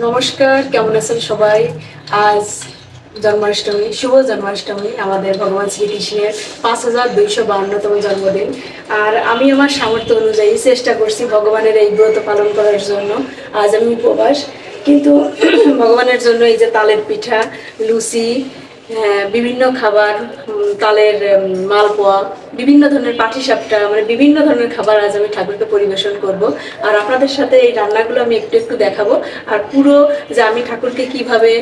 নমস্কার, কেমন আছেন সবাই? আজ জন্মাষ্টমী, শুভ জন্মাষ্টমী, আমাদের ভগবান শ্রীকৃষ্ণের 5252তম জন্মদিন। আর আমি আমার সামর্থ্য অনুযায়ী চেষ্টা করছি ভগবানের এই ব্রত পালন করার জন্য। আজ আমি উপবাস, কিন্তু ভগবানের জন্য এই যে তালের পিঠা, লুচি, বিভিন্ন খাবার, তালের মালপোয়া, বিভিন্ন ধরনের পাটিসাপটা, মানে বিভিন্ন ধরনের খাবার আজ আমি ঠাকুরকে পরিবেশন করব। আর আপনাদের সাথে এই রান্নাগুলো আমি একটু একটু দেখাবো। আর পুরো যে আমি ঠাকুরকে কিভাবে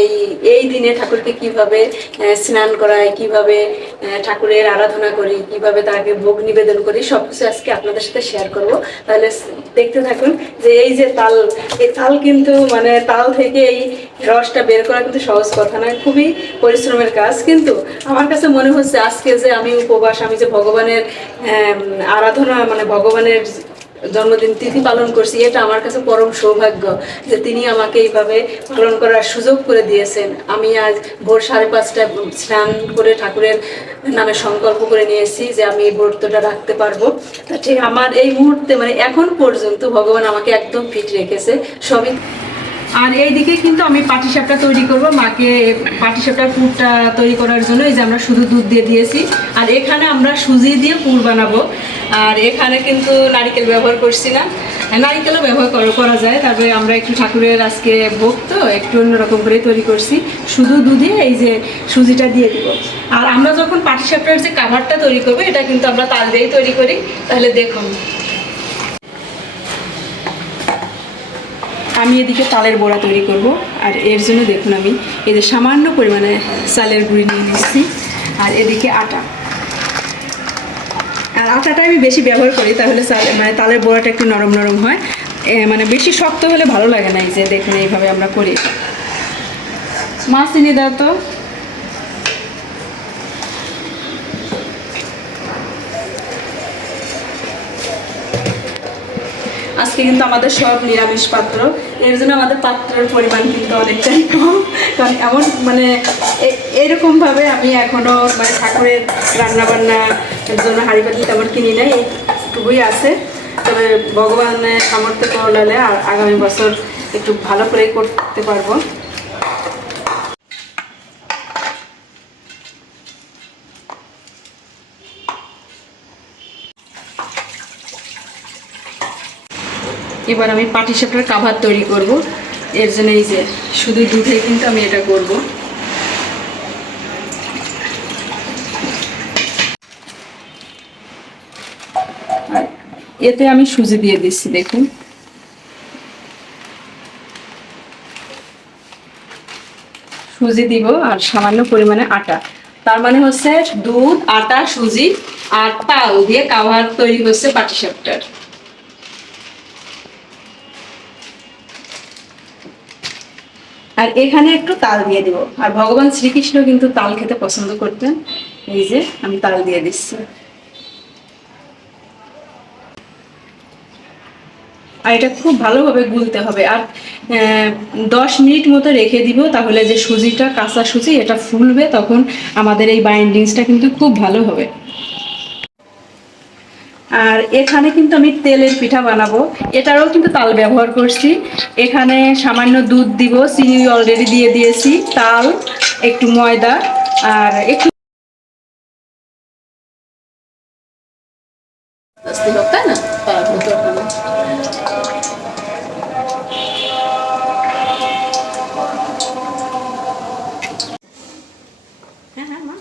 এই এই দিনে ঠাকুরকে কিভাবে স্নান করাই, কিভাবে ঠাকুরের আরাধনা করি, কিভাবে তাকে ভোগ নিবেদন করি, সবকিছু আজকে আপনাদের সাথে শেয়ার করব। তাহলে দেখতে থাকুন। যে এই যে তাল, এই তাল কিন্তু মানে তাল থেকে এই রসটা বের করা কিন্তু সহজ কথা নয়, খুবই পরিশ্রমের কাজ। কিন্তু আমার কাছে মনে হচ্ছে আজকে যে আমি উপবাস, আমি যে ভগবানের আরাধনা, মানে ভগবানের জন্মদিন তিথি পালন করছি, এটা আমার কাছে পরম সৌভাগ্য যে তিনি আমাকে এইভাবে পালন করার সুযোগ করে দিয়েছেন। আমি আজ ভোর 5:30টায় স্নান করে ঠাকুরের নামে সংকল্প করে নিয়েছি যে আমি এই ব্রতটা রাখতে পারবো। তা ঠিক আমার এই মুহূর্তে, মানে এখন পর্যন্ত ভগবান আমাকে একদম ফিট রেখেছে সবই। আর এইদিকে কিন্তু আমি পাটিসাপটা তৈরি করব। মাকে পাটিসাপটার পুরটা তৈরি করার জন্য এই যে আমরা শুধু দুধ দিয়ে দিয়েছি, আর এখানে আমরা সুজি দিয়ে পুর বানাবো। আর এখানে কিন্তু নারকেল ব্যবহার করছি না, নারকেলও ব্যবহার করা যায়। তারপরে আমরা একটু ঠাকুরের আজকে ভোগ তো একটু অন্যরকম করে তৈরি করছি, শুধু দুধে এই যে সুজিটা দিয়ে দিব। আর আমরা যখন পাটিসাপটার যে কাভারটা তৈরি করবো, এটা কিন্তু আমরা তাল দিয়েই তৈরি করি। তাহলে দেখুন, আমি এদিকে তালের বড়া তৈরি করব। আর এর জন্য দেখুন আমি এই যে সামান্য পরিমাণে চালের গুঁড়ি নিয়ে নিচ্ছি, আর এদিকে আটা। আর আটাটা আমি বেশি ব্যবহার করি, তাহলে মানে তালের বড়াটা একটু নরম নরম হয়, মানে বেশি শক্ত হলে ভালো লাগে না। এই যে দেখুন এইভাবে আমরা করি। মাছ চিনি দাও তো। আজকে কিন্তু আমাদের সব নিরামিষ পাত্র, এর জন্য আমাদের পাত্রের পরিমাণ কিন্তু অনেকটাই কম। কারণ এমন মানে এরকমভাবে আমি এখনও মানে ঠাকুরের রান্নাবান্নার জন্য হাঁড়ি পাতিল তেমন কিনি নাই, এইটুকুই আছে। তবে ভগবানের সামর্থ্য করলে আর আগামী বছর একটু ভালো করে করতে পারবো। এবার আমি পাটিসাপটার কাভার তৈরি করব। এর জন্য এই যে শুধু দুধে কিন্তু আমি এটা করব। আর এতে আমি সুজি দিয়ে দিচ্ছি, দেখুন। সুজি দিব আর সামান্য পরিমাণে আটা। তার মানে হচ্ছে দুধ, আটা, সুজি আর তাল দিয়ে কাভার তৈরি হচ্ছে পাটিসাপটার। আর এখানে একটু তাল দিয়ে দিব। আর ভগবান শ্রীকৃষ্ণ কিন্তু তাল খেতে পছন্দ করতেন। এই যে আমি তাল দিয়ে দিচ্ছি। আর এটা খুব ভালোভাবে গুলতে হবে। আর 10 মিনিট মতো রেখে দিব, তাহলে যে সুজিটা, কাঁচা সুজি, এটা ফুলবে, তখন আমাদের এই বাইন্ডিংসটা কিন্তু খুব ভালো হবে। আর এখানে কিন্তু আমি তেলের পিঠা বানাবো, এটারও কিন্তু তাল ব্যবহার করছি। এখানে সামান্য দুধ দিব, চিনি অলরেডি দিয়ে দিয়েছি, তাল, একটু ময়দা আর একটু তাই না। হ্যাঁ হ্যাঁ মা,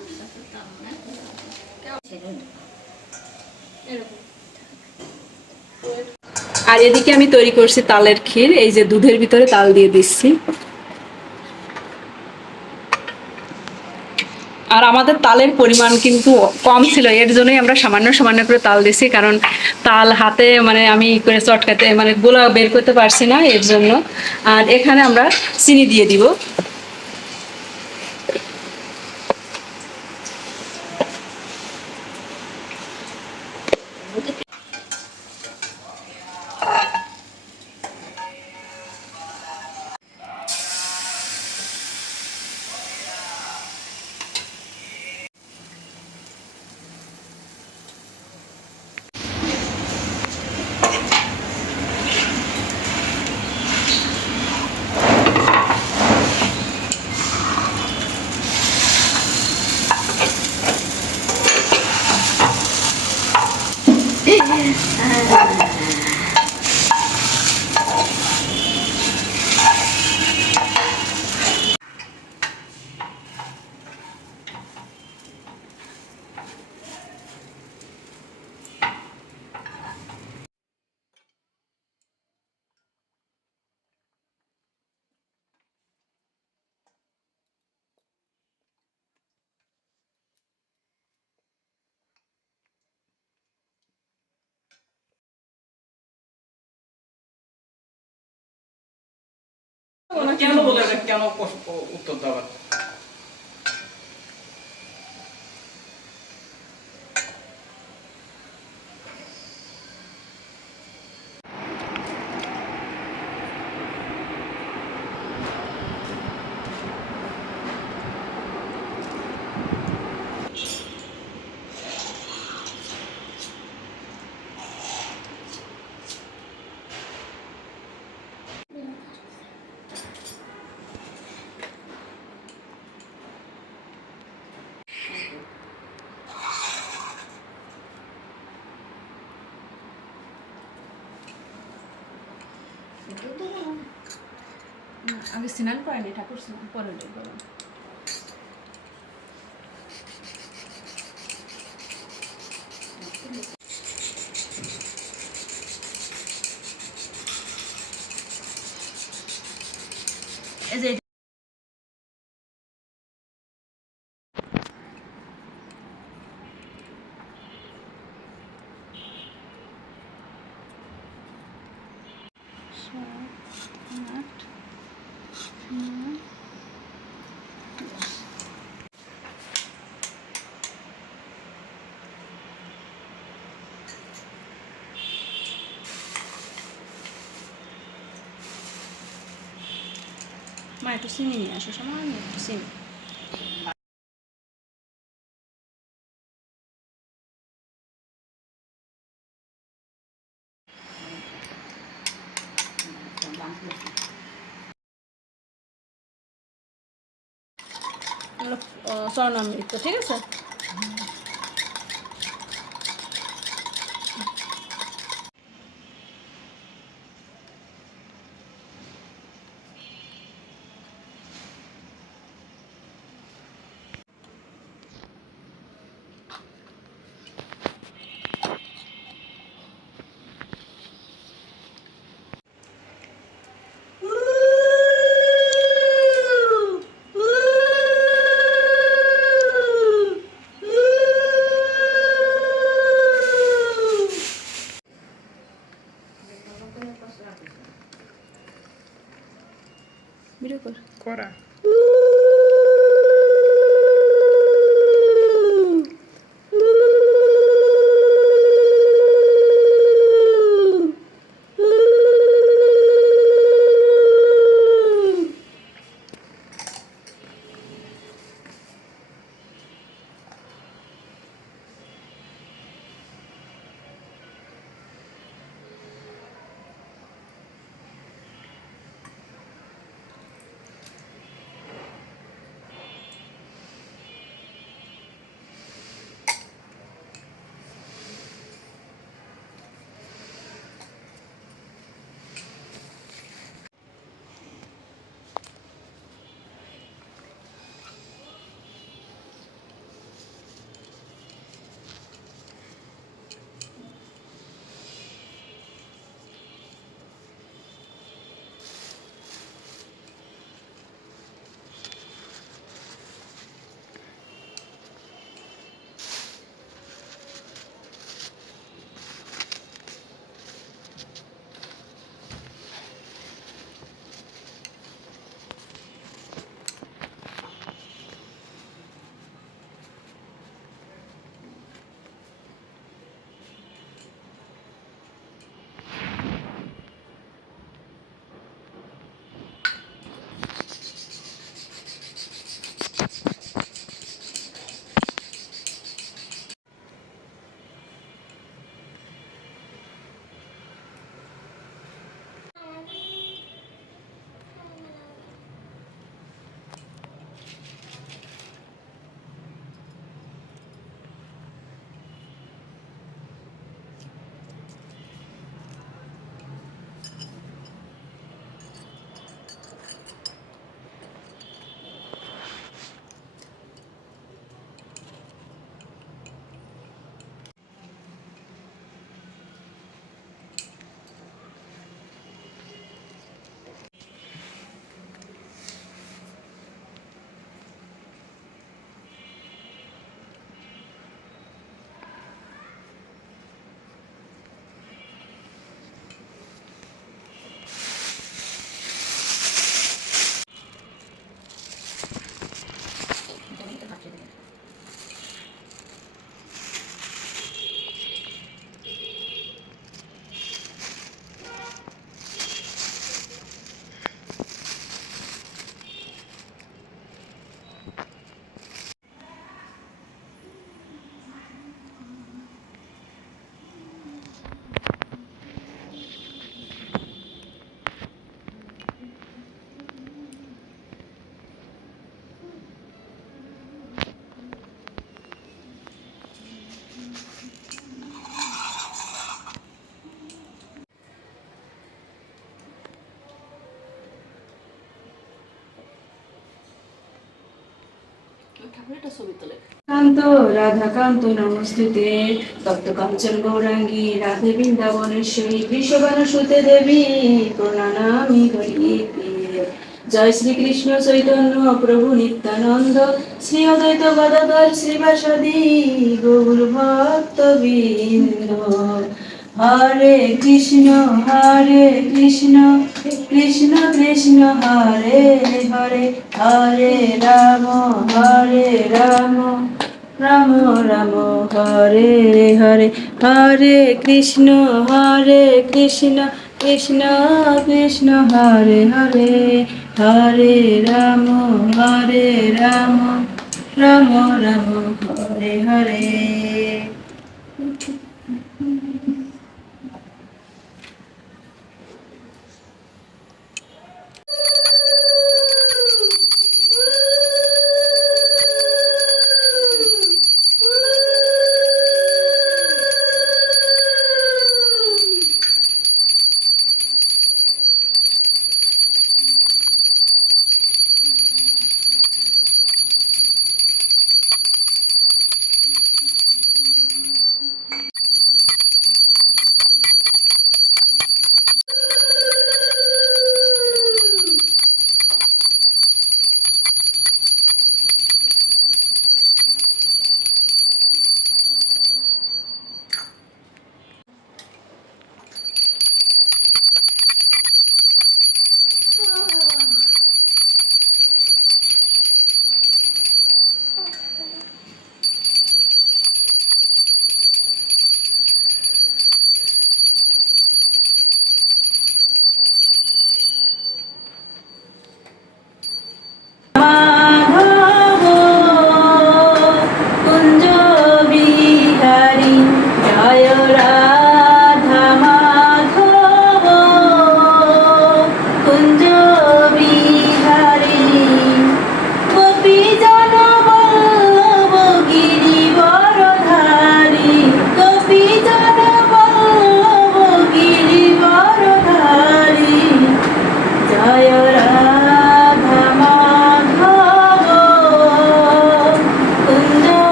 আর এদিকে আমি তৈরি করছি তালের ক্ষীর। এই যে দুধের ভিতরে তাল দিয়ে দিচ্ছি। আর আমাদের তালের পরিমাণ কিন্তু কম ছিল, এর জন্যই আমরা সামান্য সামান্য করে তাল দিছি। কারণ তাল হাতে মানে আমি করে চটকাতে, মানে গোলা বের করতে পারছি না, এর জন্য। আর এখানে আমরা চিনি দিয়ে দিব। কেন বলে এটা কেন উত্তর দেওয়ার? আগে স্নান করেনি, ঠাকুর স্নান পরে দেখবো। এই যে মা একটু চিনি নিয়ে আসো, সামান্য একটু চিনি। স্বর্ণামৃত, ঠিক আছে। ভিডিও কর করা কান্ত রাধাকান্ত নমস্তুতে তপ্ত কাঞ্চন গৌরাঙ্গী রাধে বৃন্দাবনেশ্বরী বৃষভানুসুতে দেবী প্রণামি করি প্রিয়ে। জয় শ্রীকৃষ্ণ চৈতন্য প্রভু নিত্যানন্দ শ্রী অদ্বৈত গদাধর শ্রীবাসাদি গৌর ভক্ত বৃন্দ। হরে কৃষ্ণ কৃষ্ণ কৃষ্ণ হরে হরে, হরে রাম রাম রাম হরে হরে, হরে কৃষ্ণ কৃষ্ণ কৃষ্ণ হরে হরে, হরে রাম রাম রাম হরে হরে।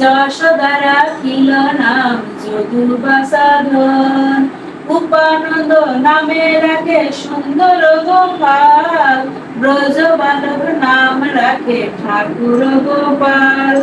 যশোদা রাখিল নাম যদুবাসাধন, উপানন্দ নামে রাখে সুন্দর গোপাল, ব্রজ বালক নাম রাখে ঠাকুর গোপাল।